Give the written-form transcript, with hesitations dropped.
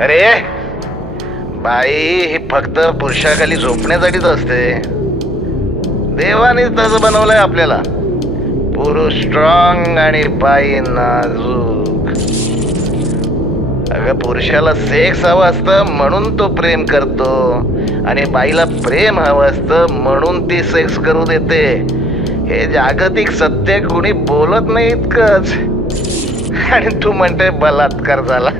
अरे बाई ही फक्त पुरुषाखाली झोपण्यासाठीच असते. देवानेच तसं बनवलंय आपल्याला. पुरुष स्ट्रॉंग आणि बाई नाजूक. अगं पुरुषाला सेक्स हवं असतं म्हणून तो प्रेम करतो आणि बाईला प्रेम हवं असतं म्हणून ती सेक्स करू देते. हे जागतिक सत्य कुणी बोलत नाही इतकंच. आणि तू म्हणते बलात्कार झाला.